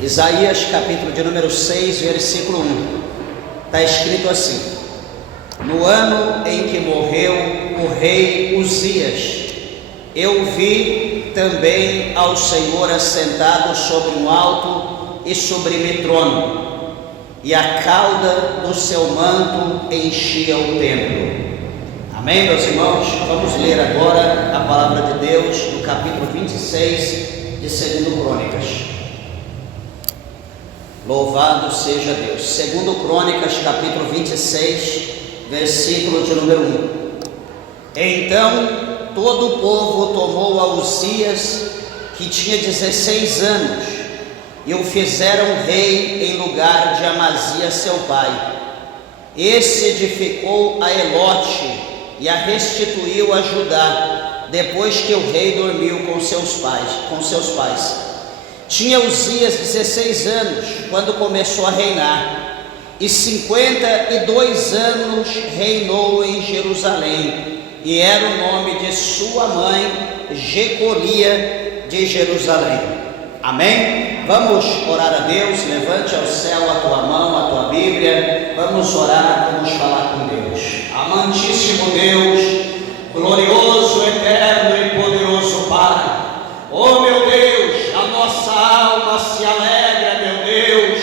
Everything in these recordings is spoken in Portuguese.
Isaías capítulo de número 6, versículo 1, está escrito assim: no ano em que morreu o rei Uzias, eu vi também ao Senhor assentado sobre um alto e sublime trono, e a cauda do seu manto enchia o templo. Amém, meus irmãos? Vamos ler agora a palavra de Deus no capítulo 26 de 2 Crônicas. Louvado seja Deus. 2 Crônicas, capítulo 26, versículo de número 1. Então todo o povo tomou a Uzias, que tinha 16 anos, e o fizeram rei em lugar de Amazias seu pai. Esse edificou a Elote e a restituiu a Judá, depois que o rei dormiu com seus pais. Tinha Uzias 16 anos quando começou a reinar, e 52 anos reinou em Jerusalém, e era o nome de sua mãe Jecolia de Jerusalém. Amém? Vamos orar a Deus. Levante ao céu a tua mão, a tua Bíblia. Vamos orar, vamos falar com Deus. Amantíssimo Deus, glorioso, eterno e poderoso Pai, oh meu Deus, a nossa alma se alegra, meu Deus,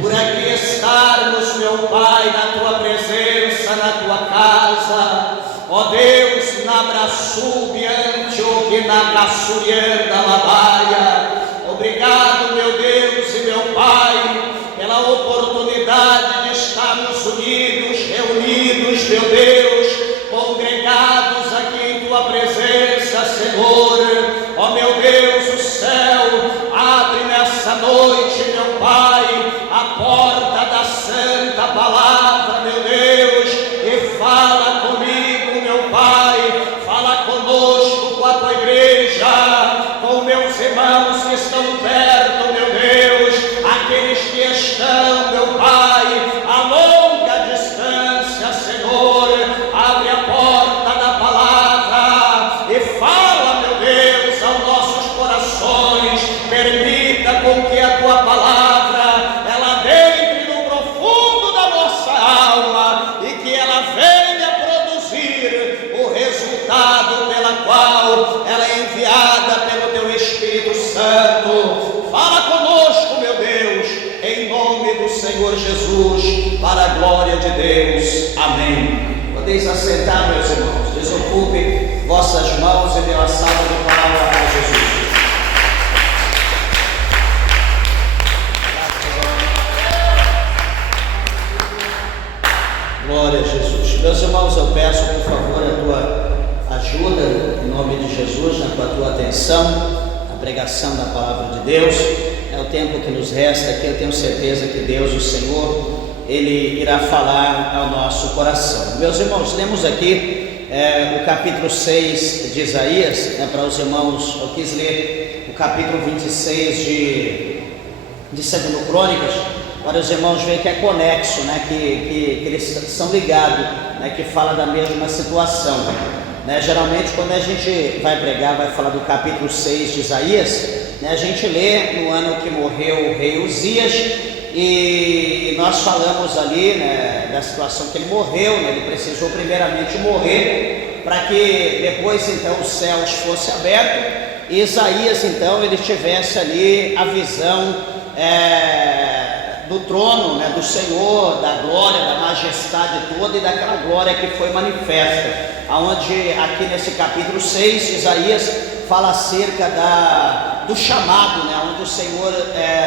por aqui estarmos, meu Pai, na tua presença, na tua casa. Ó Deus, na braçubiante ou que na caçurianda labaia. Obrigado, meu Deus e meu Pai, pela oportunidade de estarmos unidos, reunidos, meu Deus, congregados aqui em tua presença, Senhor. Ó meu Deus, o céu abre nessa noite, meu Pai, a porta da santa palavra, meu Deus, e fala comigo, meu Pai, fala conosco, com a tua igreja, com meus irmãos que estão perto, meu Deus, aqueles que estão, meu Pai, a longa distância, Senhor. Abre a porta da palavra e fala, meu Deus, aos nossos corações. Permita com que a tua palavra ela entre no profundo da nossa alma e que ela venha produzir o resultado pela qual ela é enviada pelo teu Espírito Santo. Fala conosco, meu Deus, em nome do Senhor Jesus, para a glória de Deus. Amém. Podeis assentar, meus irmãos. Desocupe vossas mãos e dê uma salva de palavra para Jesus. Glória a Jesus. Meus irmãos, eu peço por favor a tua ajuda, em nome de Jesus, com a tua atenção, na pregação da palavra de Deus. É o tempo que nos resta aqui. Eu tenho certeza que Deus, o Senhor, Ele irá falar ao nosso coração. Meus irmãos, lemos aqui o capítulo 6 de Isaías, para os irmãos. Eu quis ler o capítulo 26 de 2 Crônicas, para os irmãos verem que é conexo, que eles são ligados, que fala da mesma situação. Geralmente quando a gente vai pregar, vai falar do capítulo 6 de Isaías, a gente lê no ano que morreu o rei Uzias, e nós falamos ali, da situação que ele morreu, ele precisou primeiramente morrer, para que depois então os céus fossem abertos, e Isaías então ele tivesse ali a visão do trono, do Senhor, da glória, da majestade toda e daquela glória que foi manifesta, aonde aqui nesse capítulo 6 de Isaías fala acerca do chamado, onde o Senhor,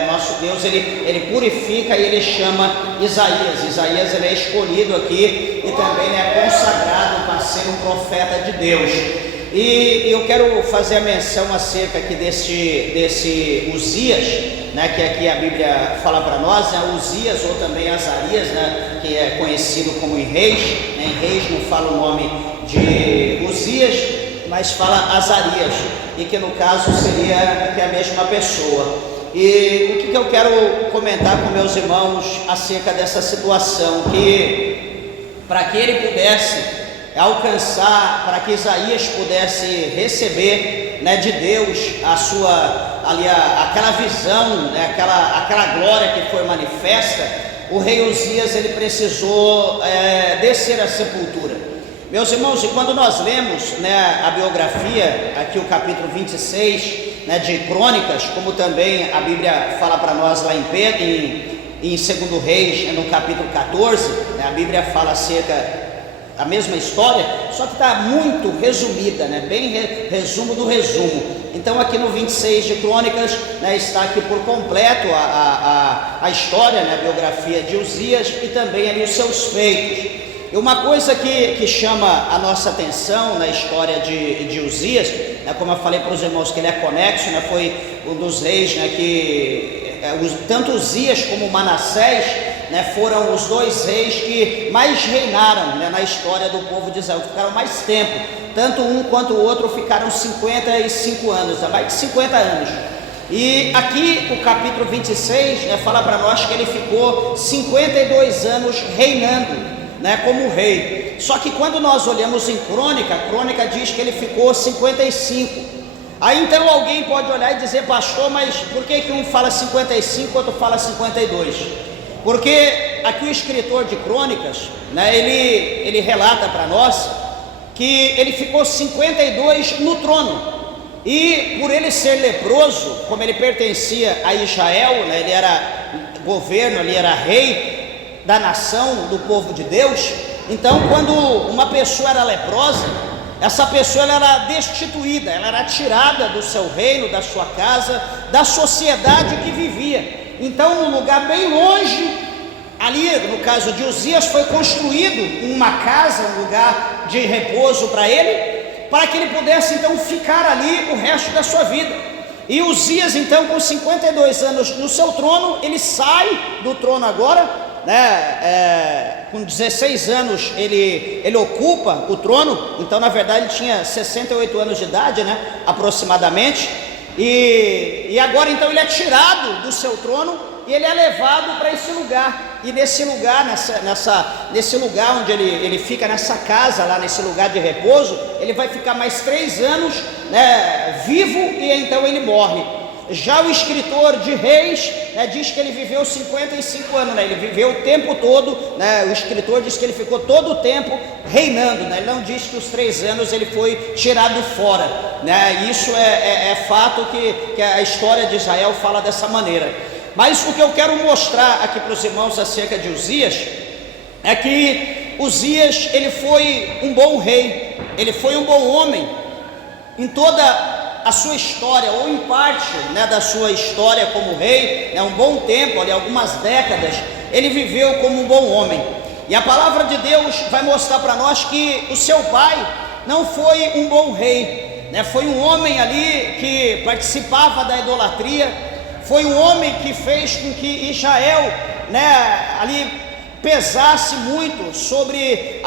nosso Deus, ele purifica e ele chama Isaías. Isaías ele é escolhido aqui e também é consagrado para ser um profeta de Deus. E eu quero fazer a menção acerca aqui desse Uzias, que aqui a Bíblia fala para nós, Uzias ou também Azarias, que é conhecido como em Reis. Em Reis não fala o nome de Uzias, mas fala Azarias, e que no caso seria que é a mesma pessoa. E o que eu quero comentar com meus irmãos acerca dessa situação, que para que ele pudesse alcançar, para que Isaías pudesse receber de Deus a aquela visão, né, aquela glória que foi manifesta, o rei Uzias ele precisou descer à sepultura. Meus irmãos, e quando nós lemos, né, a biografia, aqui o capítulo 26, né, de Crônicas, como também a Bíblia fala para nós lá em 2 Reis, no capítulo 14, né, a Bíblia fala acerca da mesma história, só que está muito resumida, né, bem resumo do resumo. Então aqui no 26 de Crônicas, né, está aqui por completo a história, né, a biografia de Uzias e também ali os seus feitos. E uma coisa que chama a nossa atenção na história de Uzias, né, como eu falei para os irmãos que ele é conexo, né, foi um dos reis, né, tanto Uzias como Manassés, né, foram os dois reis que mais reinaram, né, na história do povo de Israel, ficaram mais tempo, tanto um quanto o outro ficaram 55 anos, mais de 50 anos. E aqui o capítulo 26, né, fala para nós que ele ficou 52 anos reinando, né, como rei. Só que quando nós olhamos em Crônica, a Crônica diz que ele ficou 55. Aí então alguém pode olhar e dizer: pastor, mas por que um fala 55 e outro fala 52? Porque aqui o escritor de Crônicas, né, ele relata para nós que ele ficou 52 no trono. E por ele ser leproso, como ele pertencia a Israel, né, ele era governo, ele era rei da nação, do povo de Deus. Então quando uma pessoa era leprosa, essa pessoa ela era destituída, ela era tirada do seu reino, da sua casa, da sociedade que vivia. Então num lugar bem longe, ali no caso de Uzias, foi construído uma casa, um lugar de repouso para ele, para que ele pudesse então ficar ali o resto da sua vida. E Uzias então, com 52 anos no seu trono, ele sai do trono agora, né, com 16 anos ele ocupa o trono. Então na verdade ele tinha 68 anos de idade, né, aproximadamente, e agora então ele é tirado do seu trono e ele é levado para esse lugar. E nesse lugar, nesse lugar onde ele fica, nessa casa lá, nesse lugar de repouso, ele vai ficar mais 3 anos, né, vivo, e então ele morre. Já o escritor de Reis, né, diz que ele viveu 55 anos, né, ele viveu o tempo todo, né, o escritor diz que ele ficou todo o tempo reinando, né, ele não diz que os 3 anos ele foi tirado fora, né, isso é fato que a história de Israel fala dessa maneira. Mas o que eu quero mostrar aqui para os irmãos acerca de Uzias, é que Uzias ele foi um bom rei, ele foi um bom homem, em toda a sua história, ou em parte, né, da sua história como rei, né, um bom tempo, ali, algumas décadas, ele viveu como um bom homem. E a palavra de Deus vai mostrar para nós que o seu pai não foi um bom rei, né, foi um homem ali que participava da idolatria, foi um homem que fez com que Israel, né, ali pesasse muito sobre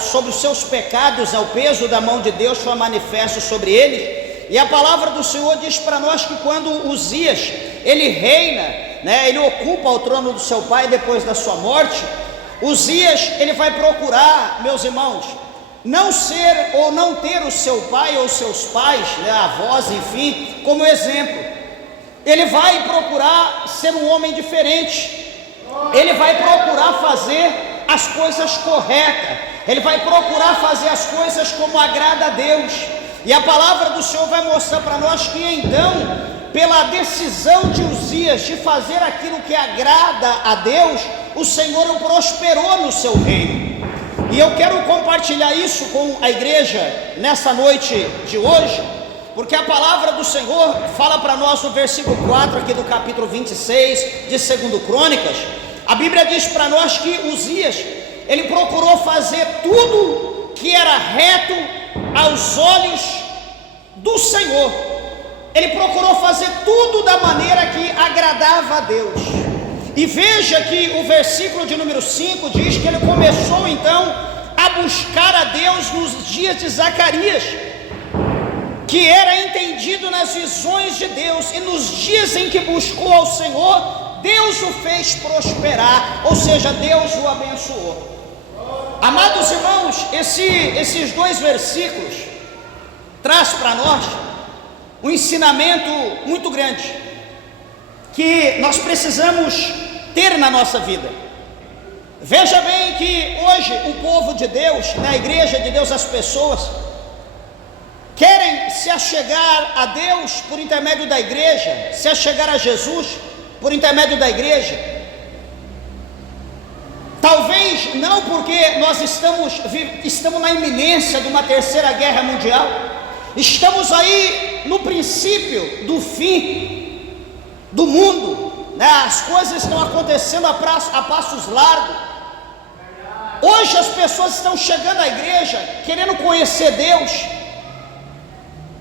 sobre os seus pecados, o peso da mão de Deus foi manifesto sobre eles. E a palavra do Senhor diz para nós que quando Uzias ele reina, né, ele ocupa o trono do seu pai depois da sua morte, Uzias ele vai procurar, meus irmãos, não ser ou não ter o seu pai ou seus pais, né, avós, enfim, como exemplo. Ele vai procurar ser um homem diferente, ele vai procurar fazer as coisas corretas, ele vai procurar fazer as coisas como agrada a Deus. E a palavra do Senhor vai mostrar para nós que então, pela decisão de Uzias de fazer aquilo que agrada a Deus, o Senhor o prosperou no seu reino. E eu quero compartilhar isso com a igreja nessa noite de hoje, porque a palavra do Senhor fala para nós no versículo 4 aqui do capítulo 26 de 2 Crônicas. A Bíblia diz para nós que Uzias, ele procurou fazer tudo que era reto aos olhos do Senhor. Ele procurou fazer tudo da maneira que agradava a Deus. E veja que o versículo de número 5 diz que ele começou então a buscar a Deus nos dias de Zacarias, que era entendido nas visões de Deus, e nos dias em que buscou ao Senhor, Deus o fez prosperar, ou seja, Deus o abençoou. Amados irmãos, esses 2 versículos traz para nós um ensinamento muito grande, que nós precisamos ter na nossa vida. Veja bem que hoje o povo de Deus, na igreja de Deus, as pessoas querem se achegar a Deus por intermédio da igreja, se achegar a Jesus por intermédio da igreja. Talvez não porque nós estamos na iminência de uma terceira guerra mundial, estamos aí no princípio do fim do mundo, né? As coisas estão acontecendo a passos largos. Hoje as pessoas estão chegando à igreja querendo conhecer Deus,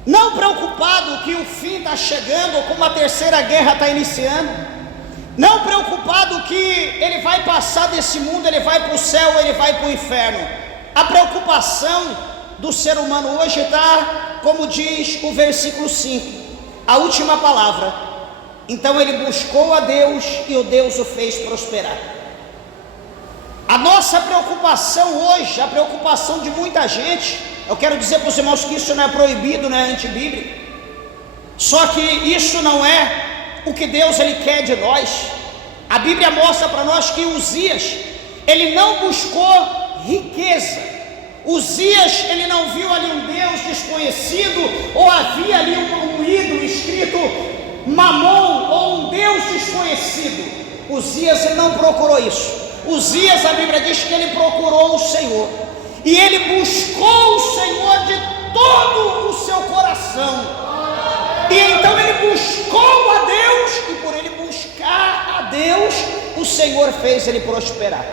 não preocupado que o fim está chegando ou como a terceira guerra está iniciando, não preocupado que ele vai passar desse mundo, ele vai para o céu ou ele vai para o inferno. A preocupação do ser humano hoje está, como diz o versículo 5, a última palavra: então ele buscou a Deus e o Deus o fez prosperar. A nossa preocupação hoje, a preocupação de muita gente, eu quero dizer para os irmãos que isso não é proibido, não é antibíblico, só que isso não é o que Deus ele quer de nós. A Bíblia mostra para nós que Uzias, ele não buscou riqueza. Uzias, ele não viu ali um Deus desconhecido, ou havia ali um ídolo escrito Mamon, ou um Deus desconhecido. Uzias, ele não procurou isso. Uzias, a Bíblia diz que ele procurou o Senhor, e ele buscou o Senhor de todo o seu coração. E então ele buscou a Deus, e por ele buscar a Deus, o Senhor fez ele prosperar.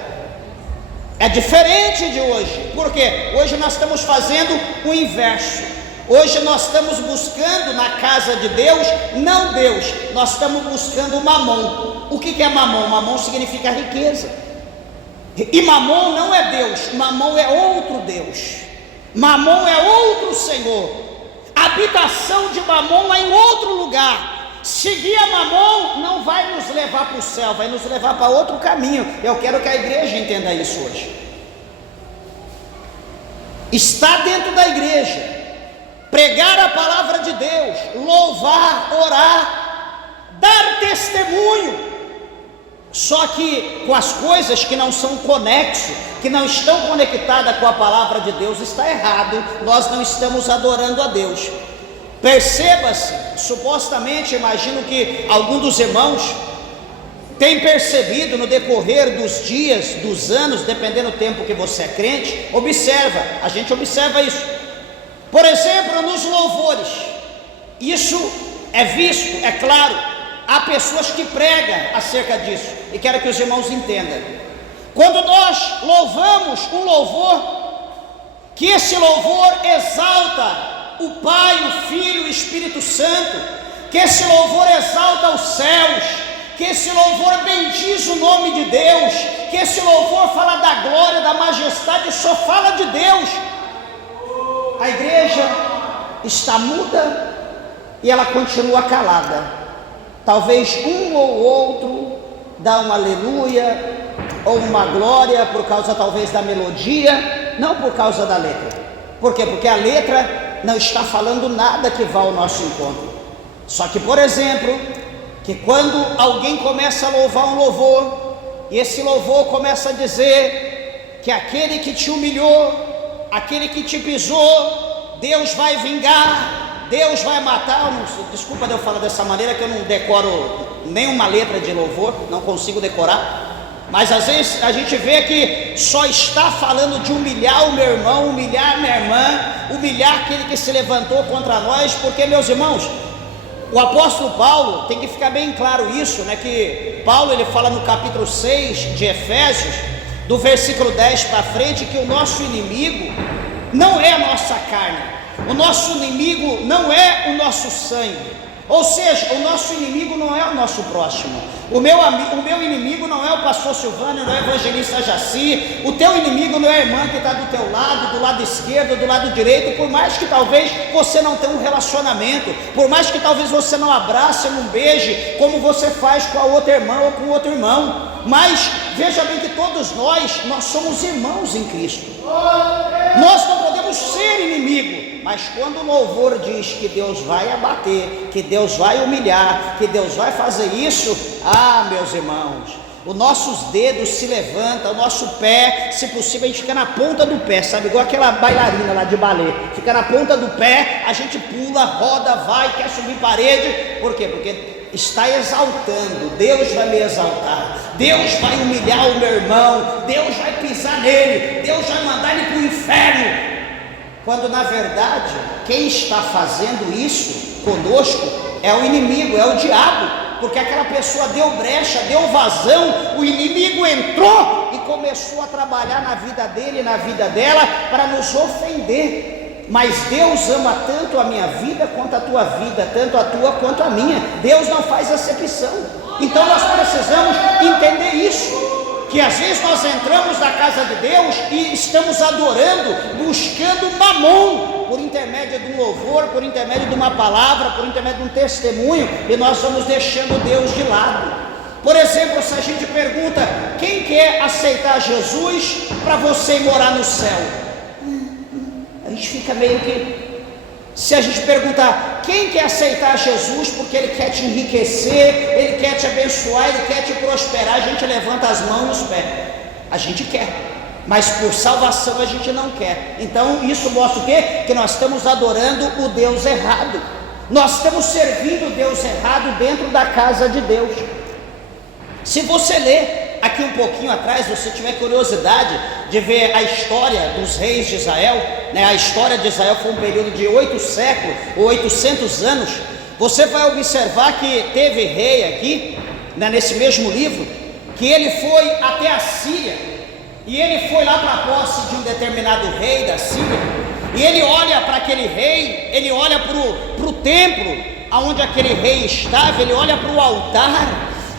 É diferente de hoje, porque hoje nós estamos fazendo o inverso. Hoje nós estamos buscando na casa de Deus, não Deus, nós estamos buscando Mamon. O que é Mamon? Mamon significa riqueza. E Mamon não é Deus, Mamon é outro Deus, Mamon é outro Senhor. A habitação de Mamon é em outro lugar. Seguir a Mamon não vai nos levar para o céu, vai nos levar para outro caminho. Eu quero que a igreja entenda isso hoje. Estar dentro da igreja, pregar a palavra de Deus, louvar, orar, dar testemunho, só que com as coisas que não são conexo, que não estão conectadas com a palavra de Deus, está errado. Nós não estamos adorando a Deus. Perceba-se, supostamente, imagino que algum dos irmãos tem percebido no decorrer dos dias, dos anos, dependendo do tempo que você é crente, a gente observa isso. Por exemplo, nos louvores, isso é visto, é claro. Há pessoas que pregam acerca disso, e quero que os irmãos entendam. Quando nós louvamos um louvor, que esse louvor exalta o Pai, o Filho e o Espírito Santo, que esse louvor exalta os céus, que esse louvor bendiz o nome de Deus, que esse louvor fala da glória, da majestade, só fala de Deus. A igreja está muda e ela continua calada. Talvez um ou outro dá um aleluia ou uma glória por causa talvez da melodia, não por causa da letra. Por quê? Porque a letra não está falando nada que vá ao nosso encontro. Só que, por exemplo, que quando alguém começa a louvar um louvor, e esse louvor começa a dizer que aquele que te humilhou, aquele que te pisou, Deus vai vingar, Deus vai matar. Desculpa de eu falar dessa maneira, que eu não decoro nenhuma letra de louvor, não consigo decorar. Mas às vezes a gente vê que só está falando de humilhar o meu irmão, humilhar a minha irmã, humilhar aquele que se levantou contra nós. Porque, meus irmãos, o apóstolo Paulo, tem que ficar bem claro isso, né? Que Paulo, ele fala no capítulo 6 de Efésios, do versículo 10 para frente, que o nosso inimigo não é a nossa carne. O nosso inimigo não é o nosso sangue, ou seja, o nosso inimigo não é o nosso próximo. O meu inimigo não é o pastor Silvano, não é o evangelista Jaci. O teu inimigo não é a irmã que está do teu lado, do lado esquerdo, do lado direito. Por mais que talvez você não tenha um relacionamento, por mais que talvez você não abrace, não beije, como você faz com a outra irmã ou com o outro irmão, mas veja bem que todos nós somos irmãos em Cristo. Nós não podemos ser inimigo. mas quando o louvor diz que Deus vai abater, que Deus vai humilhar, que Deus vai fazer isso, meus irmãos, os nossos dedos se levantam, o nosso pé, se possível a gente fica na ponta do pé, sabe, igual aquela bailarina lá de balé, fica na ponta do pé, a gente pula, roda, vai, quer subir parede. Por quê? Porque está exaltando. Deus vai me exaltar, Deus vai humilhar o meu irmão, Deus vai pisar nele, Deus vai mandar ele para o inferno, quando na verdade quem está fazendo isso conosco é o inimigo, é o diabo, porque aquela pessoa deu brecha, deu vazão, o inimigo entrou e começou a trabalhar na vida dele, na vida dela, para nos ofender. Mas Deus ama tanto a minha vida quanto a tua vida, tanto a tua quanto a minha. Deus não faz acepção. Então nós precisamos entender isso, que às vezes nós entramos na casa de Deus e estamos adorando, buscando mamon, por intermédio de um louvor, por intermédio de uma palavra, por intermédio de um testemunho, e nós vamos deixando Deus de lado. Por exemplo, se a gente pergunta: quem quer aceitar Jesus para você ir morar no céu? A gente fica meio que... Se a gente perguntar: quem quer aceitar Jesus porque Ele quer te enriquecer, Ele quer te abençoar, Ele quer te prosperar, a gente levanta as mãos e os pés. A gente quer, mas por salvação a gente não quer. Então isso mostra o quê? Que nós estamos adorando o Deus errado, nós estamos servindo o Deus errado dentro da casa de Deus. Se você ler aqui um pouquinho atrás, você tiver curiosidade de ver a história dos reis de Israel, né? A história de Israel foi um período de 8 séculos, ou 800 anos. Você vai observar que teve rei aqui, né, nesse mesmo livro, que ele foi até a Síria, e ele foi lá para a posse de um determinado rei da Síria, e ele olha para aquele rei, ele olha para o templo onde aquele rei estava, ele olha para o altar,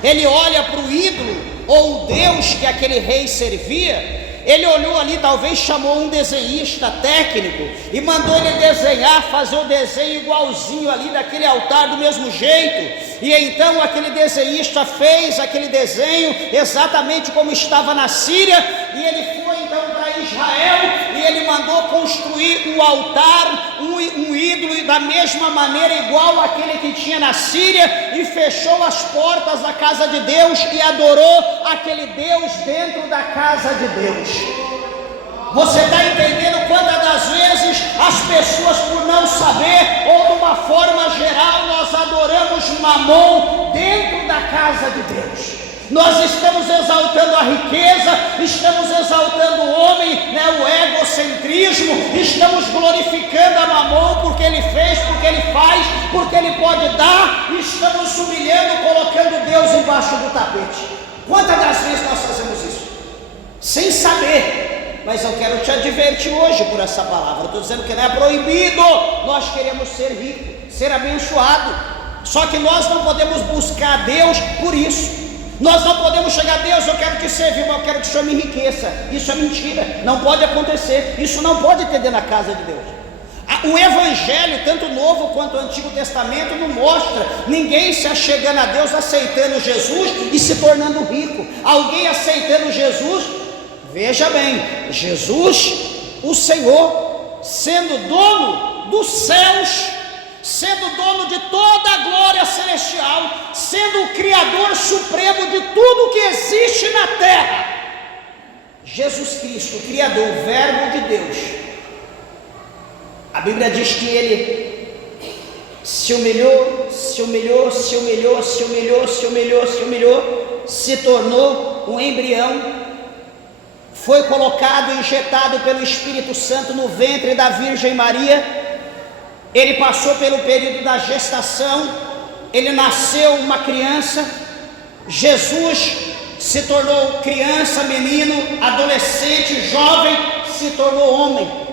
ele olha para o ídolo, ou o Deus que aquele rei servia. Ele olhou ali, talvez chamou um desenhista técnico e mandou ele desenhar, fazer o desenho igualzinho ali daquele altar do mesmo jeito. E então aquele desenhista fez aquele desenho exatamente como estava na Síria, e ele foi então para Israel e ele mandou construir um altar, um ídolo da mesma maneira, igual aquele que tinha na Síria, e fechou as portas da casa de Deus e adorou aquele Deus dentro da casa de Deus. Você está entendendo quantas das vezes as pessoas, por não saber, ou de uma forma geral, nós adoramos mamon dentro da casa de Deus? Nós estamos exaltando a riqueza, estamos exaltando o homem, né, o egocentrismo, estamos glorificando a mamon porque ele fez, porque ele faz, porque ele pode dar, e estamos humilhando, colocando Deus embaixo do tapete. Quantas das vezes nós fazemos isso? Sem saber. Mas eu quero te advertir hoje por essa palavra. Eu estou dizendo que não é proibido. Nós queremos ser ricos, ser abençoados. Só que nós não podemos buscar Deus por isso. Nós não podemos chegar a Deus: eu quero te servir, mas eu quero que o Senhor me enriqueça. Isso é mentira, não pode acontecer. Isso não pode ter dentro da casa de Deus. O Evangelho, tanto o Novo quanto o Antigo Testamento, não mostra ninguém se achegando a Deus, aceitando Jesus e se tornando rico. Alguém aceitando Jesus, veja bem, Jesus, o Senhor, sendo dono dos céus, sendo dono de toda a glória celestial, sendo o Criador supremo de tudo que existe na terra, Jesus Cristo, o Criador, o Verbo de Deus, a Bíblia diz que Ele se humilhou, se tornou um embrião, foi colocado e injetado pelo Espírito Santo no ventre da Virgem Maria. Ele passou pelo período da gestação, ele nasceu uma criança, Jesus se tornou criança, menino, adolescente, jovem, se tornou homem.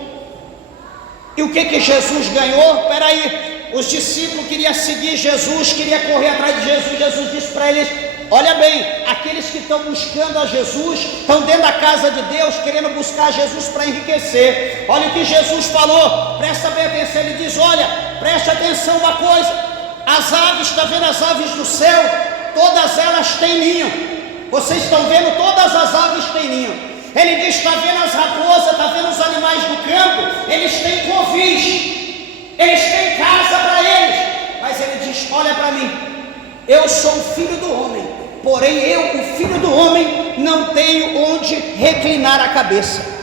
E o que Jesus ganhou? Peraí, os discípulos queriam seguir Jesus, queriam correr atrás de Jesus. Jesus disse para eles: olha bem, aqueles que estão buscando a Jesus, estão dentro da casa de Deus, querendo buscar Jesus para enriquecer. Olha o que Jesus falou, presta bem atenção. Ele diz: olha, preste atenção uma coisa, as aves, está vendo as aves do céu? Todas elas têm ninho. Vocês estão vendo, todas as aves têm ninho. Ele diz: está vendo as raposas, está vendo os animais do campo? Eles têm covis. eles têm casa para eles, mas ele diz: olha para mim, eu sou o filho do homem, porém eu, o filho do homem, não tenho onde reclinar a cabeça.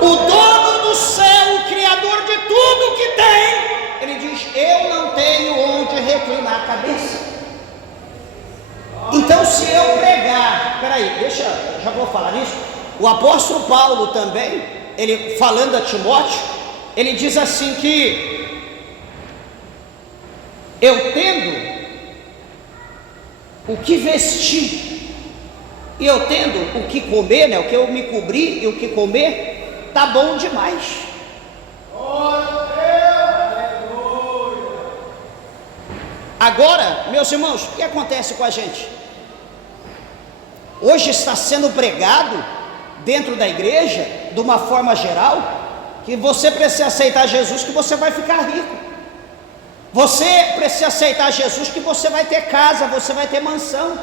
O dono do céu, o criador de tudo que tem, ele diz: eu não tenho onde reclinar a cabeça. Então, se eu pregar, já vou falar nisso. O apóstolo Paulo também, ele falando a Timóteo, ele diz assim que eu tendo o que vestir e eu tendo o que comer, né, o que eu me cobrir e o que comer, tá bom demais. Agora, meus irmãos, o que acontece com a gente? Hoje está sendo pregado dentro da igreja, de uma forma geral, que você precisa aceitar Jesus, que você vai ficar rico. Você precisa aceitar Jesus, que você vai ter casa, você vai ter mansão.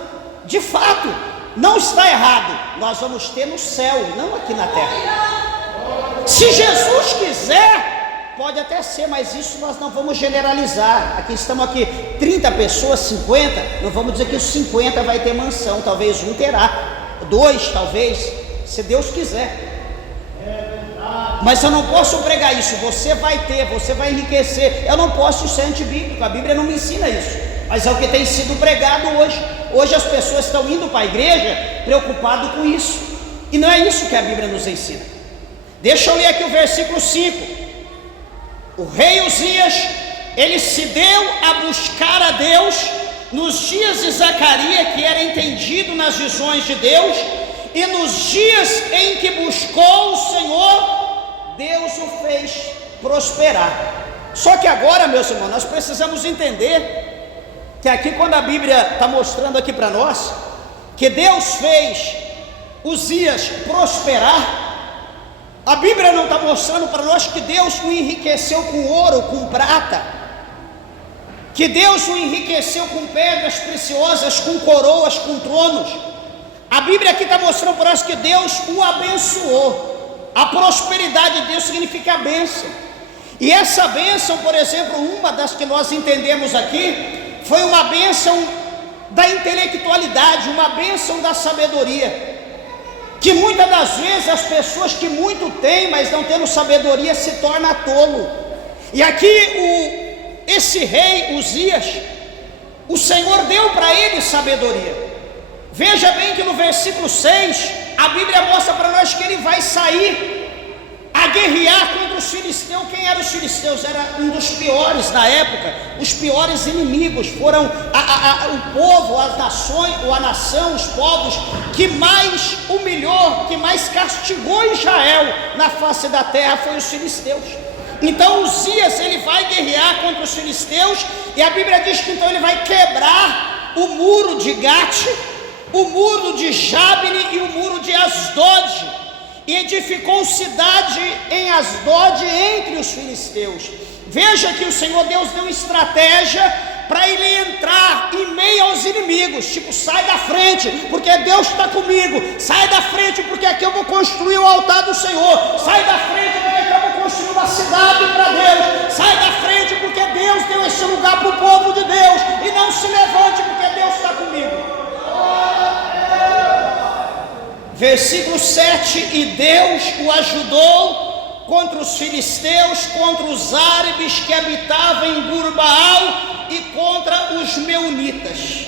De fato, não está errado. Nós vamos ter no céu, não aqui na terra. Se Jesus quiser, pode até ser, mas isso nós não vamos generalizar. Aqui estamos 30 pessoas, 50, não vamos dizer que os 50 vai ter mansão, talvez um terá, 2 talvez, se Deus quiser. Mas eu não posso pregar isso, você vai ter, você vai enriquecer. Eu não posso, isso é antibíblico, a Bíblia não me ensina isso, mas é o que tem sido pregado hoje. Hoje as pessoas estão indo para a igreja preocupadas com isso, e não é isso que a Bíblia nos ensina. Deixa eu ler aqui o versículo 5. O rei Uzias, ele se deu a buscar a Deus nos dias de Zacarias, que era entendido nas visões de Deus, e nos dias em que buscou o Senhor, Deus o fez prosperar. Só que agora, meus irmãos, nós precisamos entender que aqui, quando a Bíblia está mostrando aqui para nós que Deus fez Uzias prosperar, a Bíblia não está mostrando para nós que Deus o enriqueceu com ouro, com prata, que Deus o enriqueceu com pedras preciosas, com coroas, com tronos. A Bíblia aqui está mostrando para nós que Deus o abençoou. A prosperidade de Deus significa a bênção. E essa bênção, por exemplo, uma das que nós entendemos aqui, foi uma bênção da intelectualidade, uma bênção da sabedoria. Que muitas das vezes as pessoas que muito têm, mas não tendo sabedoria, se torna tolo. E aqui esse rei Uzias, o Senhor deu para ele sabedoria. Veja bem que no versículo 6, a Bíblia mostra para nós que ele vai sair a guerrear contra os filisteus. Quem eram os filisteus? Era um dos piores na época, os piores inimigos. Foram o povo, as nações, ou a nação, os povos que mais humilhou, que mais castigou Israel na face da terra, foi os filisteus. Então Uzias, ele vai guerrear contra os filisteus, e a Bíblia diz que então ele vai quebrar o muro de Gate, o muro de Jabne e o muro de Asdod, e edificou cidade em Asdod entre os filisteus. Veja que o Senhor Deus deu estratégia para ele entrar em meio aos inimigos, tipo, sai da frente, porque Deus está comigo, sai da frente, porque aqui eu vou construir o altar do Senhor, sai da frente, porque aqui eu vou construir uma cidade para Deus, sai da frente, porque Deus deu esse lugar para o povo de Deus, e não se levante, porque Deus está comigo. Versículo 7, e Deus o ajudou contra os filisteus, contra os árabes que habitavam em Gurbaal e contra os meunitas.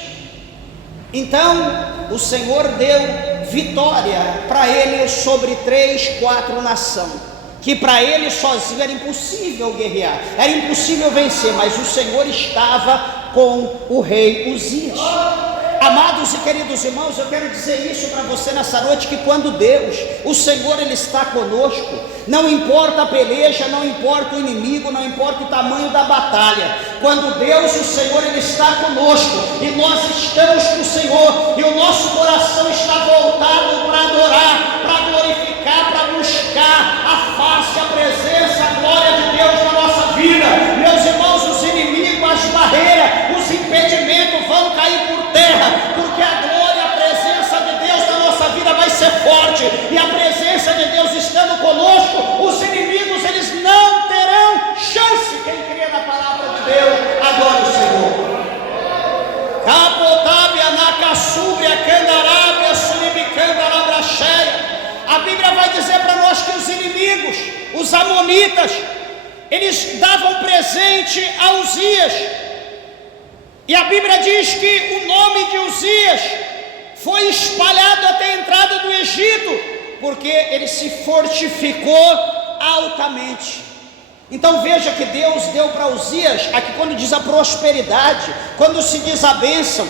Então o Senhor deu vitória para ele sobre 3, 4 nações, que para ele sozinho era impossível guerrear, era impossível vencer, mas o Senhor estava com o rei Uzias. Amados e queridos irmãos, eu quero dizer isso para você nessa noite, que quando Deus, o Senhor, Ele está conosco, não importa a peleja, não importa o inimigo, não importa o tamanho da batalha. Quando Deus, o Senhor, Ele está conosco, e nós estamos com o Senhor, e o nosso coração está voltado para adorar, para glorificar, para buscar a face, a presença, a glória de Deus na nossa vida. Meus irmãos, os inimigos, as barreiras, os impedimentos vão cair por terra, porque a glória, a presença de Deus na nossa vida vai ser forte, e a presença de Deus estando conosco, os inimigos, eles não Capotábia na caçúbria, candarábia, suribicanda na bracheia. A Bíblia vai dizer para nós que os inimigos, os amonitas, eles davam presente a Uzias. E a Bíblia diz que o nome de Uzias foi espalhado até a entrada do Egito, porque ele se fortificou altamente. Então veja que Deus deu para Uzias, aqui quando diz a prosperidade, quando se diz a bênção,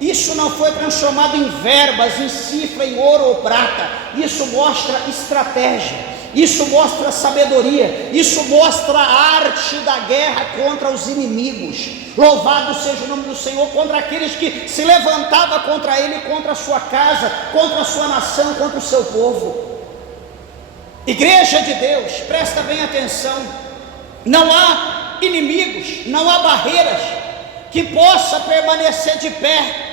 isso não foi transformado em verbas, em cifra, em ouro ou prata. Isso mostra estratégia, isso mostra sabedoria, isso mostra a arte da guerra contra os inimigos. Louvado seja o nome do Senhor, contra aqueles que se levantavam contra ele, contra a sua casa, contra a sua nação, contra o seu povo. Igreja de Deus, presta bem atenção. Não há inimigos, não há barreiras que possa permanecer de pé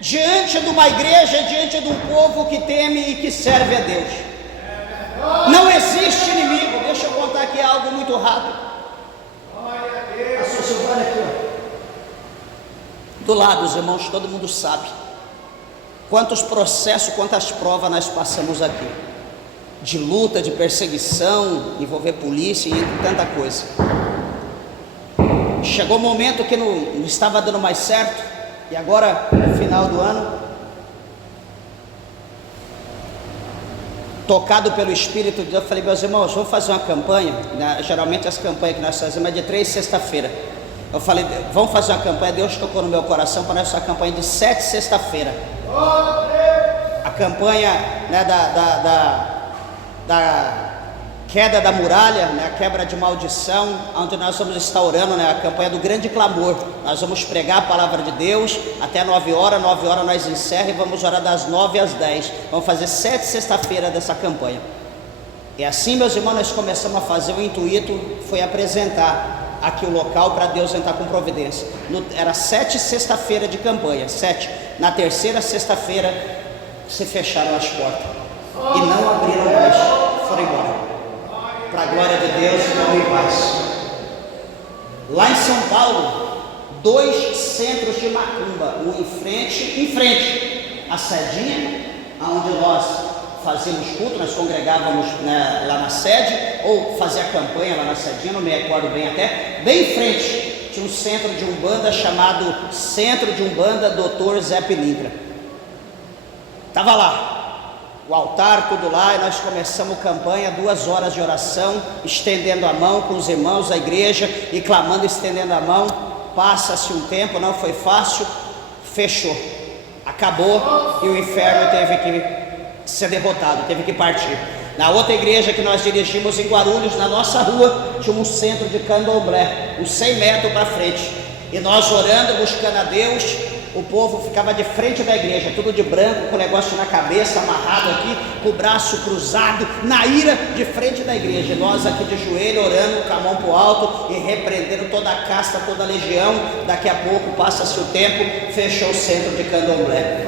diante de uma igreja, diante de um povo que teme e que serve a Deus. Não existe inimigo. Deixa eu contar aqui algo muito rápido. A sua Silvana aqui, ó. Do lado, os irmãos, todo mundo sabe quantos processos, quantas provas nós passamos aqui, de luta, de perseguição, envolver polícia e tanta coisa. Chegou um momento que não estava dando mais certo, e agora, no final do ano, tocado pelo Espírito de Deus, eu falei: meus irmãos, vamos fazer uma campanha, né? Geralmente as campanhas que nós fazemos é de 3 sexta-feira. Eu falei: vamos fazer uma campanha. Deus tocou no meu coração para nós fazer uma campanha de 7 sexta-feira. A campanha, né, da queda da muralha, né, a quebra de maldição, onde nós vamos estar orando, né, a campanha do grande clamor. Nós vamos pregar a palavra de Deus até 9 horas, 9 horas nós encerramos e vamos orar das 9 às 10. Vamos fazer 7 sexta-feira dessa campanha. E assim, meus irmãos, nós começamos a fazer. O intuito foi apresentar aqui o local para Deus entrar com providência. Era 7 sexta-feira de campanha, 7. Na terceira sexta-feira se fecharam as portas e não abriram mais, foram embora. Para a glória de Deus, não em paz. Lá em São Paulo, 2 centros de macumba, um em frente à sedinha, onde nós fazíamos culto, nós congregávamos, né, lá na sede, ou fazia campanha lá na sedinha, não me recordo bem até, bem em frente tinha um centro de umbanda chamado Centro de Umbanda Dr. Zé Pilintra. Estava lá o altar, tudo lá, e nós começamos campanha, 2 horas de oração, estendendo a mão com os irmãos da igreja e clamando, estendendo a mão. Passa-se um tempo, não foi fácil, fechou, acabou, e o inferno teve que ser derrotado, teve que partir. Na outra igreja que nós dirigimos em Guarulhos, na nossa rua, tinha um centro de candomblé, uns 100 metros para frente, e nós orando, buscando a Deus. O povo ficava de frente da igreja, tudo de branco, com o negócio na cabeça, amarrado aqui, com o braço cruzado, na ira, de frente da igreja. E nós aqui de joelho, orando, com a mão para o alto e repreendendo toda a casta, toda a legião. Daqui a pouco, passa-se o tempo, fechou o centro de candomblé.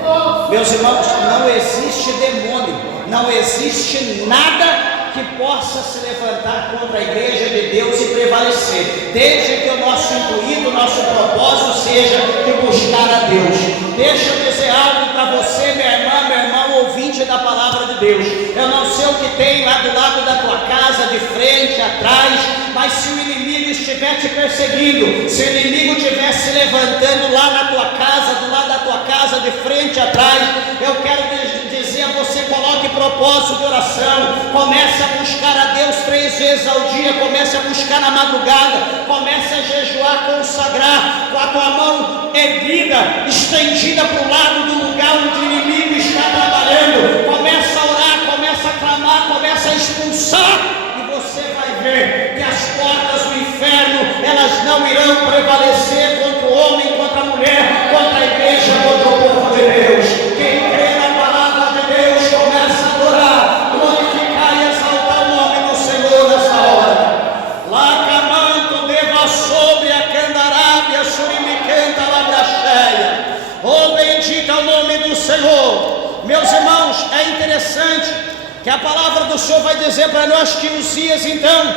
Meus irmãos, não existe demônio, não existe nada que possa se levantar contra a igreja de Deus e prevalecer, desde que o nosso intuito, o nosso propósito seja de buscar a Deus. Deixa eu dizer algo para você, minha irmã, meu irmão, ouvinte da palavra de Deus. Eu não sei o que tem lá do lado da tua casa, de frente, atrás, mas se o inimigo estiver te perseguindo, se o inimigo estiver se levantando lá na tua casa, do lado da tua casa, de frente, atrás, eu quero dizer a você: coloque propósito de oração, comece a buscar a Deus 3 vezes ao dia, comece a buscar na madrugada, comece a jejuar, consagrar, com a tua mão erguida, estendida para o lado do lugar onde o inimigo está trabalhando. Comece a orar, comece a clamar, comece a expulsar, e você vai ver que as portas do inferno, elas não irão prevalecer contra o homem, contra a mulher, contra a igreja, contra o povo de Deus. Quem crê na palavra de Deus começa a adorar, glorificar e exaltar o nome do Senhor nessa hora. Lá camanto deva sobre a candarábia, surimicanta labracheia. Oh, bendito é o nome do Senhor. Meus irmãos, é interessante que a palavra do Senhor vai dizer para nós que Uzias, então,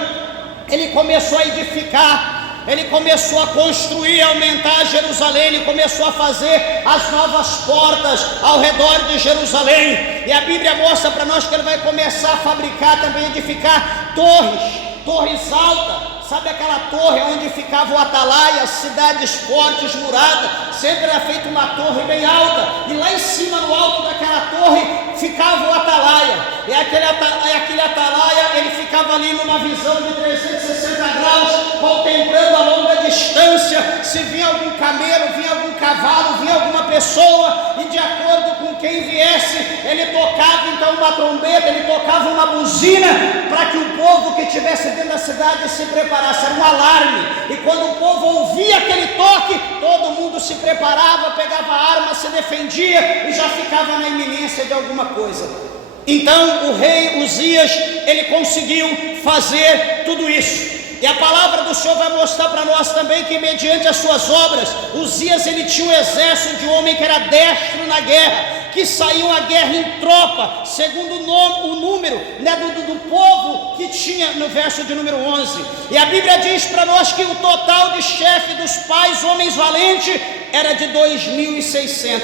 ele começou a edificar ele começou a construir, a aumentar Jerusalém, ele começou a fazer as novas portas ao redor de Jerusalém, e a Bíblia mostra para nós que ele vai começar a fabricar, também edificar torres altas. Sabe aquela torre onde ficava o atalaia, cidades fortes, muradas? Sempre era feita uma torre bem alta, e lá em cima, no alto daquela torre, ficava o atalaia. E aquele atalaia, ele ficava ali numa visão de 360 graus, contemplando a longa distância, se vinha algum camelo, vinha algum cavalo, vinha alguma pessoa, e de acordo com quem viesse, ele tocava então uma trombeta, ele tocava uma buzina, para que o povo que estivesse dentro da cidade se preparasse. Era um alarme, e quando o povo ouvia aquele toque, todo mundo se preparava, pegava a arma, se defendia e já ficava na iminência de alguma coisa. Então o rei Uzias, ele conseguiu fazer tudo isso. E a palavra do Senhor vai mostrar para nós também que, mediante as suas obras, Uzias, ele tinha um exército de homem que era destro na guerra, que saíam à guerra em tropa, segundo o número, né, do povo que tinha, no verso de número 11. E a Bíblia diz para nós que o total de chefe dos pais, homens valentes, era de 2.600.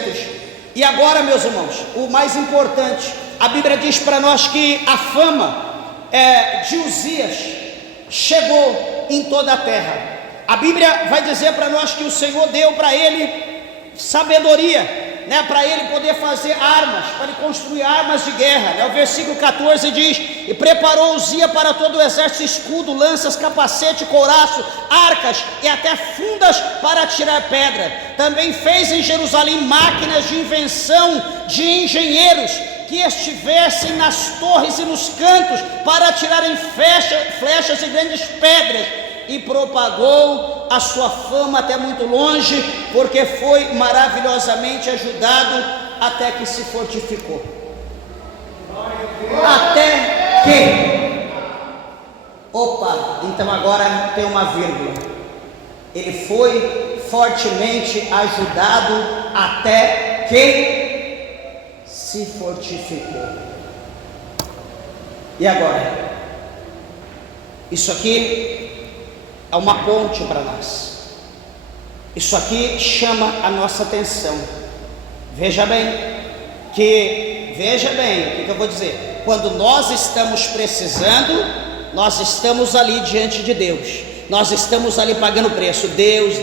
E agora, meus irmãos, o mais importante, a Bíblia diz para nós que a fama de Uzias chegou em toda a terra. A Bíblia vai dizer para nós que o Senhor deu para ele sabedoria, né, para ele poder fazer armas, para ele construir armas de guerra, né? O versículo 14 diz: e preparou Uzias para todo o exército escudo, lanças, capacete, couraço, arcas e até fundas para atirar pedra. Também fez em Jerusalém máquinas de invenção de engenheiros, que estivessem nas torres e nos cantos para atirarem flechas e grandes pedras, e propagou a sua fama até muito longe, porque foi maravilhosamente ajudado até que se fortificou. Até que, então agora tem uma vírgula. Ele foi fortemente ajudado até que se fortificou. E agora? Isso aqui é uma ponte para nós. Isso aqui chama a nossa atenção. Veja bem, o que eu vou dizer. Quando nós estamos precisando, nós estamos ali diante de Deus. Nós estamos ali pagando preço. Deus,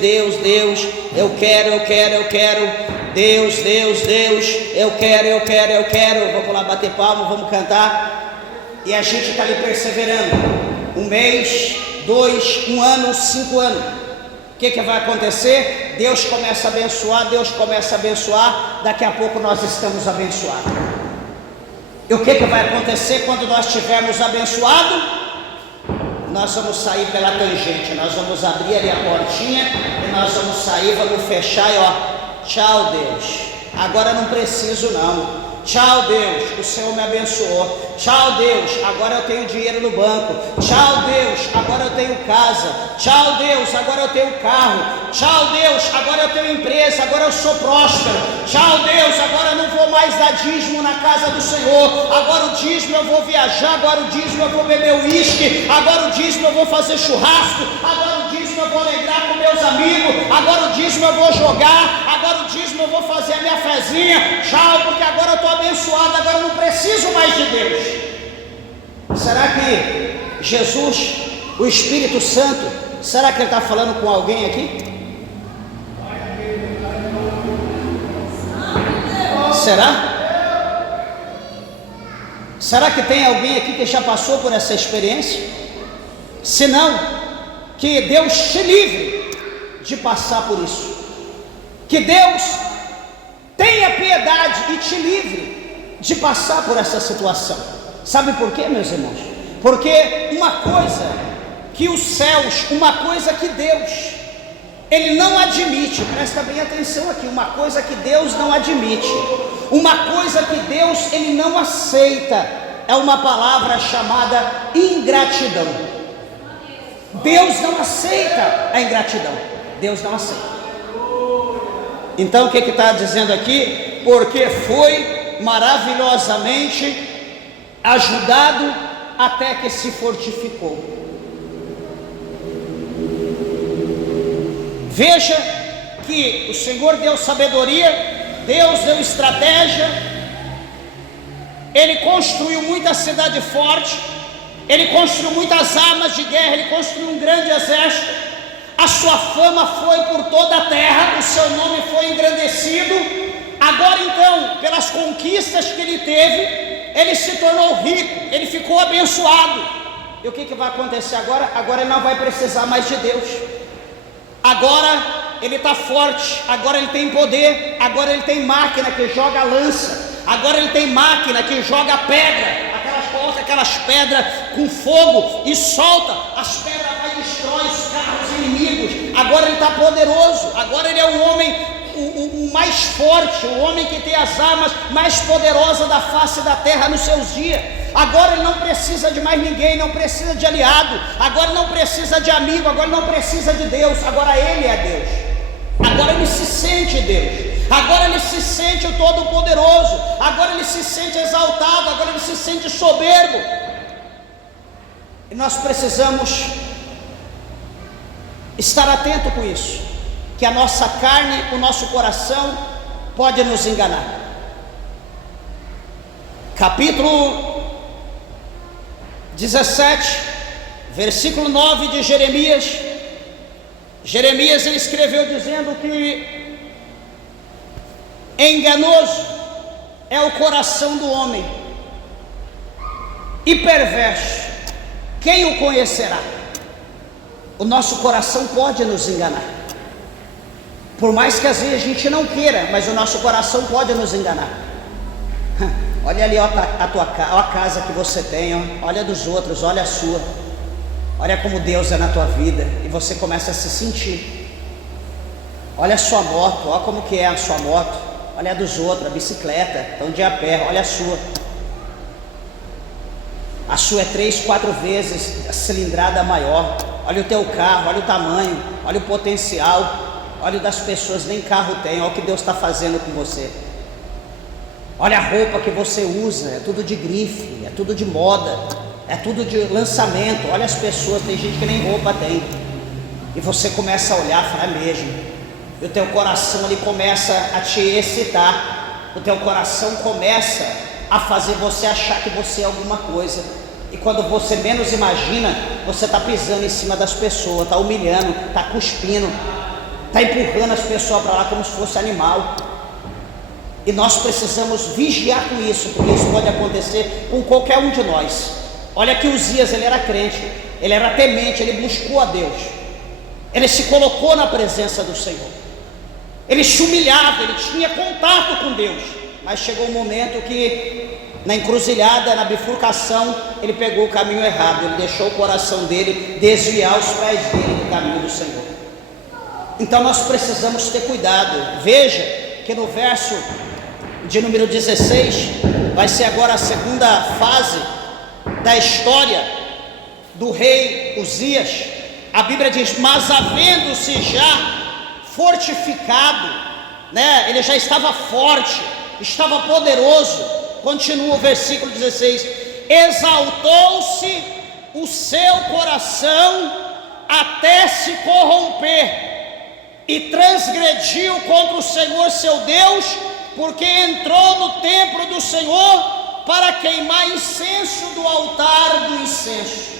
eu quero. Deus, eu quero. Vamos lá bater palma, vamos cantar. E a gente está ali perseverando. Um mês, 2, 1 ano, 5 anos. O que vai acontecer? Deus começa a abençoar, daqui a pouco nós estamos abençoados. E o que vai acontecer quando nós estivermos abençoados? Nós vamos sair pela tangente, nós vamos abrir ali a portinha, e nós vamos sair, vamos fechar e tchau Deus, agora não preciso não. Tchau Deus, o Senhor me abençoou. Tchau Deus, agora eu tenho dinheiro no banco. Tchau Deus, agora eu tenho casa. Tchau Deus, agora eu tenho carro. Tchau Deus, agora eu tenho empresa, agora eu sou próspero. Tchau Deus, agora eu não vou mais dar dízimo na casa do Senhor. Agora o dízimo eu vou viajar, agora o dízimo eu vou beber uísque, agora o dízimo eu vou fazer churrasco, agora o dízimo eu vou alegrar com meus amigos, agora o dízimo eu vou jogar, agora o dízimo eu vou fazer a minha fezinha. Tchau, porque agora eu estou abençoado, agora eu não preciso mais de Deus. Será que Jesus, o Espírito Santo, será que ele está falando com alguém aqui? Será que tem alguém aqui que já passou por essa experiência? Se não, que Deus te livre de passar por isso. Que Deus tenha piedade e te livre de passar por essa situação. Sabe por quê, meus irmãos? Porque uma coisa que os céus, uma coisa que Deus, Ele não admite, presta bem atenção aqui, uma coisa que Deus não admite, uma coisa que Deus, Ele não aceita, é uma palavra chamada ingratidão. Deus não aceita a ingratidão, Deus não aceita. Então o que está dizendo aqui? Porque foi maravilhosamente ajudado até que se fortificou. Veja que o Senhor deu sabedoria, Deus deu estratégia, Ele construiu muita cidade forte, Ele construiu muitas armas de guerra, Ele construiu um grande exército, a sua fama foi por toda a terra, o seu nome foi engrandecido. Agora então, pelas conquistas que ele teve, ele se tornou rico, ele ficou abençoado. E o que vai acontecer agora? Agora ele não vai precisar mais de Deus. Agora ele está forte, agora ele tem poder, agora ele tem máquina que joga lança, agora ele tem máquina que joga pedra, coloca aquelas pedras com fogo e solta, as pedras vai e destrói os carros inimigos. Agora ele está poderoso, agora ele é o homem o mais forte, o homem que tem as armas mais poderosas da face da terra nos seus dias. Agora ele não precisa de mais ninguém, não precisa de aliado, agora não precisa de amigo, agora não precisa de Deus, agora ele é Deus, agora ele se sente Deus, agora ele se sente o Todo-Poderoso, agora ele se sente exaltado, agora ele se sente soberbo. E nós precisamos estar atento com isso, que a nossa carne, o nosso coração pode nos enganar. Capítulo 17, versículo 9 de Jeremias. Jeremias ele escreveu dizendo que enganoso é o coração do homem e perverso, quem o conhecerá? O nosso coração pode nos enganar, por mais que às vezes a gente não queira, mas o nosso coração pode nos enganar. Olha ali, ó, a casa que você tem, ó, olha dos outros, olha a sua, olha como Deus é na tua vida, e você começa a se sentir. Olha a sua moto, olha como que é a sua moto, olha a dos outros, a bicicleta, estão de a pé, olha a sua. A sua é 3, 4 vezes a cilindrada maior. Olha o teu carro, olha o tamanho, olha o potencial, olha o das pessoas, nem carro tem, olha o que Deus está fazendo com você. Olha a roupa que você usa, é tudo de grife, é tudo de moda, é tudo de lançamento. Olha as pessoas, tem gente que nem roupa tem, e você começa a olhar e falar, é mesmo, e o teu coração ali começa a te excitar, o teu coração começa a fazer você achar que você é alguma coisa, e quando você menos imagina, você está pisando em cima das pessoas, está humilhando, está cuspindo, está empurrando as pessoas para lá como se fosse animal. E nós precisamos vigiar com isso, porque isso pode acontecer com qualquer um de nós. Olha que Uzias, ele era crente, ele era temente, ele buscou a Deus, ele se colocou na presença do Senhor, ele se humilhava, ele tinha contato com Deus, mas chegou um momento que na encruzilhada, na bifurcação, ele pegou o caminho errado, ele deixou o coração dele desviar os pés dele do caminho do Senhor. Então nós precisamos ter cuidado. Veja que no verso de número 16, vai ser agora a segunda fase da história do rei Uzias. A Bíblia diz, mas havendo-se já fortificado, né? Ele já estava forte, estava poderoso. Continua o versículo 16, exaltou-se o seu coração até se corromper, e transgrediu contra o Senhor seu Deus, porque entrou no templo do Senhor para queimar incenso do altar do incenso.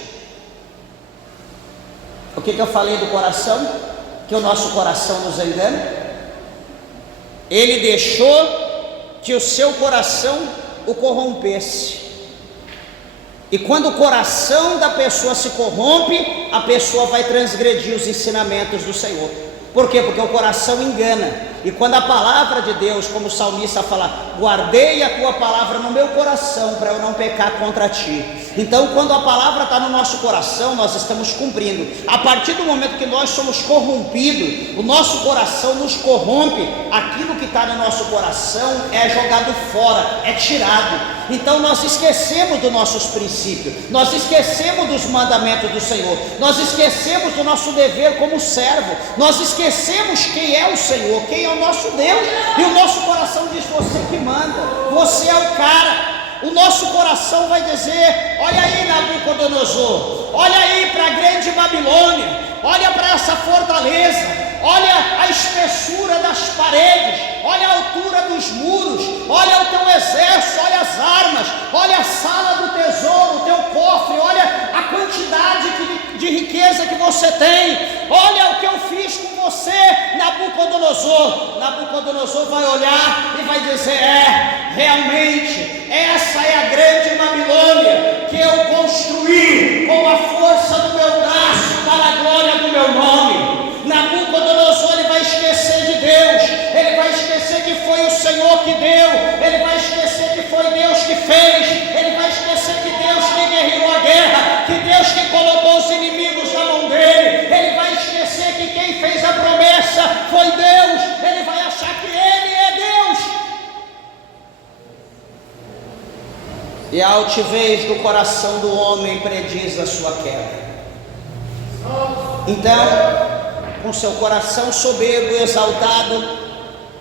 O que eu falei do coração? Que o nosso coração nos engana. Ele deixou que o seu coração o corrompesse. E quando o coração da pessoa se corrompe, a pessoa vai transgredir os ensinamentos do Senhor. Por quê? Porque o coração engana. E quando a palavra de Deus, como o salmista fala, guardei a tua palavra no meu coração para eu não pecar contra ti. Então quando a palavra está no nosso coração, nós estamos cumprindo. A partir do momento que nós somos corrompidos, o nosso coração nos corrompe, aquilo que está no nosso coração é jogado fora, é tirado. Então nós esquecemos dos nossos princípios, nós esquecemos dos mandamentos do Senhor, nós esquecemos do nosso dever como servo, nós esquecemos quem é o Senhor, quem é o nosso Deus, e o nosso coração diz, você que manda, você é o cara. o nosso coração vai dizer: olha aí, Nabucodonosor, olha aí para a grande Babilônia, olha para essa fortaleza, olha a espessura das paredes, olha a altura dos muros, olha o teu exército, olha as armas, olha a sala do tesouro, o teu cofre, olha a quantidade de riqueza que você tem, olha o que eu fiz com você, Nabucodonosor. Nabucodonosor vai olhar e vai dizer: realmente, essa é a grande Babilônia que eu construí com a força do meu braço para a glória do meu nome. Nabucodonosor, ele vai esquecer de Deus, ele vai esquecer que foi o Senhor que deu, ele vai esquecer que foi Deus que fez, ele vai esquecer que Deus que guerreou a guerra, que Deus que colocou os inimigos na mão dele, ele vai esquecer que quem fez a promessa foi Deus, ele vai achar que ele é Deus. E a altivez do coração do homem prediz a sua queda. Então, com seu coração soberbo e exaltado,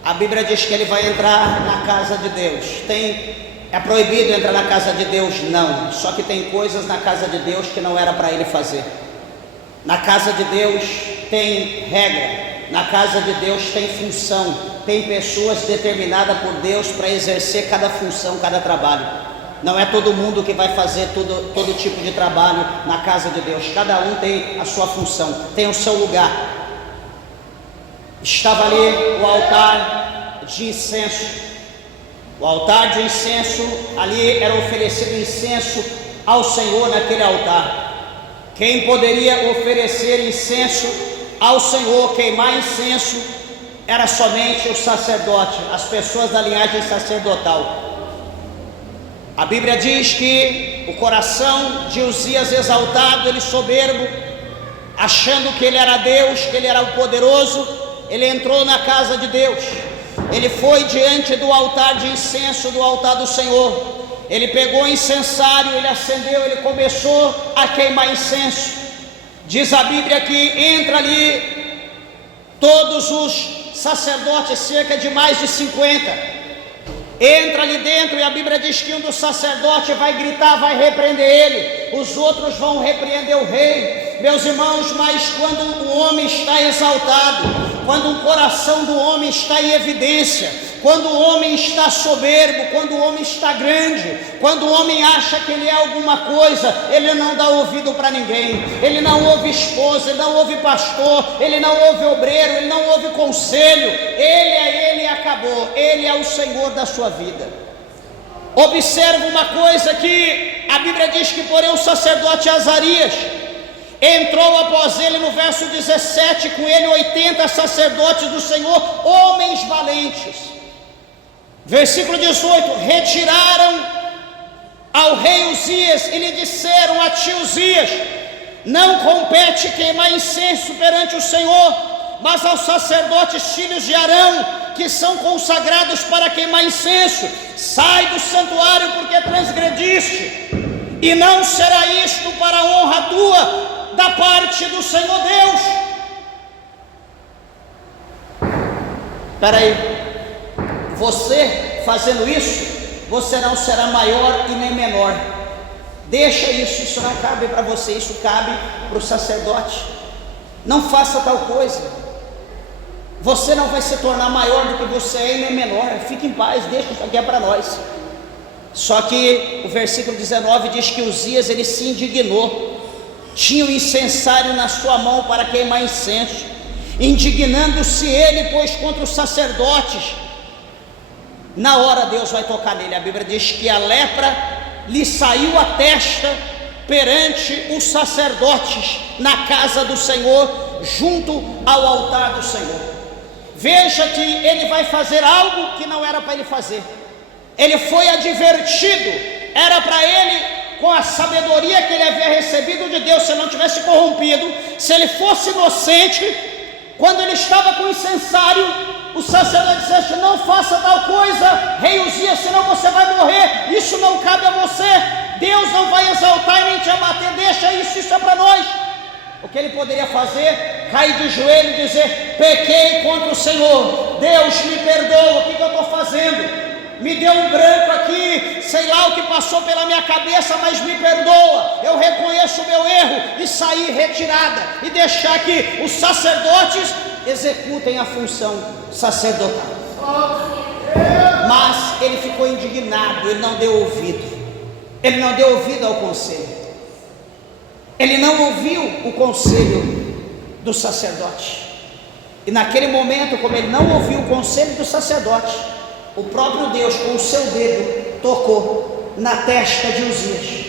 a Bíblia diz que ele vai entrar na casa de Deus. É proibido entrar na casa de Deus? Não. Só que tem coisas na casa de Deus que não era para ele fazer. Na casa de Deus tem regra, na casa de Deus tem função, tem pessoas determinadas por Deus para exercer cada função, cada trabalho. Não é todo mundo que vai fazer todo tipo de trabalho na casa de Deus. Cada um tem a sua função, tem o seu lugar. Estava ali o altar de incenso. O altar de incenso, ali era oferecido incenso ao Senhor naquele altar. Quem poderia oferecer incenso ao Senhor, queimar incenso, era somente o sacerdote, as pessoas da linhagem sacerdotal. A Bíblia diz que o coração de Uzias exaltado, ele soberbo, achando que ele era Deus, que ele era o poderoso, ele entrou na casa de Deus, ele foi diante do altar de incenso, do altar do Senhor, ele pegou o incensário, ele acendeu, ele começou a queimar incenso. Diz a Bíblia que entra ali todos os sacerdotes, cerca de mais de 50, entra ali dentro, e a Bíblia diz que um dos sacerdotes vai gritar, vai repreender ele, os outros vão repreender o rei. Meus irmãos, mas quando o homem está exaltado, quando o coração do homem está em evidência, quando o homem está soberbo, quando o homem está grande, quando o homem acha que ele é alguma coisa, ele não dá ouvido para ninguém, ele não ouve esposa, ele não ouve pastor, ele não ouve obreiro, ele não ouve conselho, ele e acabou, ele é o Senhor da sua vida. Observa uma coisa que a Bíblia diz que, porém, o sacerdote Azarias entrou após ele, no verso 17, com ele 80 sacerdotes do Senhor, homens valentes. Versículo 18: retiraram ao rei Uzias e lhe disseram: a ti, Uzias, não compete queimar incenso perante o Senhor, mas aos sacerdotes filhos de Arão, que são consagrados para queimar incenso. Sai do santuário, porque transgrediste, e não será isto para a honra tua da parte do Senhor Deus. Espera aí, você fazendo isso, você não será maior e nem menor. Deixa isso não cabe para você, isso cabe para o sacerdote. Não faça tal coisa. Você não vai se tornar maior do que você é e nem menor. Fique em paz, deixa, isso aqui é para nós. Só que o versículo 19 diz que Uzias, ele se indignou. Tinha o incensário na sua mão para queimar incenso, indignando-se ele, pois, contra os sacerdotes. Na hora Deus vai tocar nele. A Bíblia diz que a lepra lhe saiu à testa perante os sacerdotes na casa do Senhor, junto ao altar do Senhor. Veja que ele vai fazer algo que não era para ele fazer. Ele foi advertido, era para ele, com a sabedoria que ele havia recebido de Deus, se ele não tivesse corrompido, se ele fosse inocente, quando ele estava com o incensário, o sacerdote disse: não faça tal coisa, rei Uzias, senão você vai morrer, isso não cabe a você, Deus não vai exaltar e nem te abater, deixa isso é para nós. O que ele poderia fazer? Cair de joelho e dizer: pequei contra o Senhor, Deus me perdoa, o que eu estou fazendo? me deu um branco aqui, sei lá o que passou pela minha cabeça, mas me perdoa, eu reconheço o meu erro e sair retirada e deixar que os sacerdotes executem a função sacerdotal. Mas ele ficou indignado, ele não deu ouvido ao conselho, ele não ouviu o conselho do sacerdote. E naquele momento, como ele não ouviu o conselho do sacerdote, o próprio Deus com o seu dedo tocou na testa de Uzias,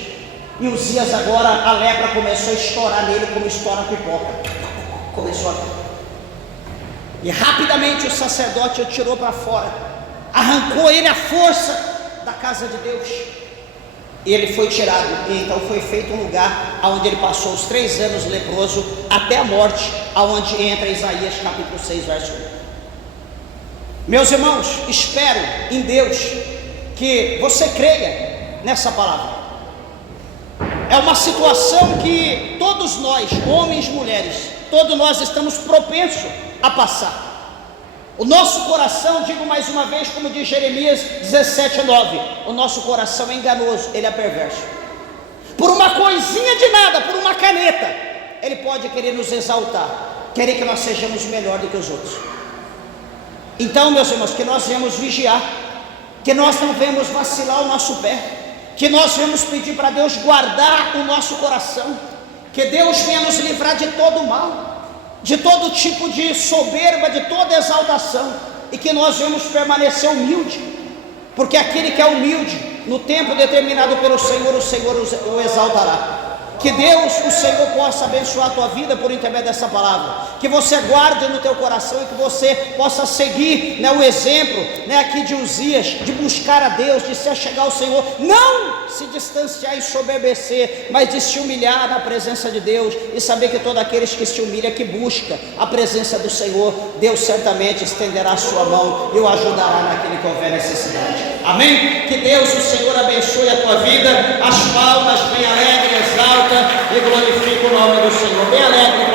e Uzias agora, a lepra começou a estourar nele como estoura pipoca, começou a... E rapidamente o sacerdote o tirou para fora, arrancou ele à força da casa de Deus, e ele foi tirado. E então foi feito um lugar onde ele passou os 3 anos leproso até a morte, aonde entra Isaías capítulo 6 verso 1. Meus irmãos, espero em Deus que você creia nessa palavra. É uma situação que todos nós, homens e mulheres, todos nós estamos propensos a passar. O nosso coração, digo mais uma vez, como diz Jeremias 17:9, o nosso coração é enganoso, ele é perverso. Por uma coisinha de nada, por uma caneta, ele pode querer nos exaltar, querer que nós sejamos melhor do que os outros. Então, meus irmãos, que nós venhamos vigiar, que nós não venhamos vacilar o nosso pé, que nós venhamos pedir para Deus guardar o nosso coração, que Deus venha nos livrar de todo o mal, de todo tipo de soberba, de toda exaltação, e que nós venhamos permanecer humilde, porque aquele que é humilde, no tempo determinado pelo Senhor, o Senhor o exaltará. Que Deus, o Senhor, possa abençoar a tua vida por intermédio dessa palavra, que você guarde no teu coração e que você possa seguir, o exemplo, aqui de Uzias, de buscar a Deus, de se achegar ao Senhor, não se distanciar e soberbecer, mas de se humilhar na presença de Deus e saber que todos aqueles que se humilham, que busca a presença do Senhor, Deus certamente estenderá a sua mão e o ajudará naquele que houver necessidade. Amém? Que Deus, o Senhor, abençoe a tua vida. As palmas bem alegre, exalta e glorifica o nome do Senhor. Bem alegre.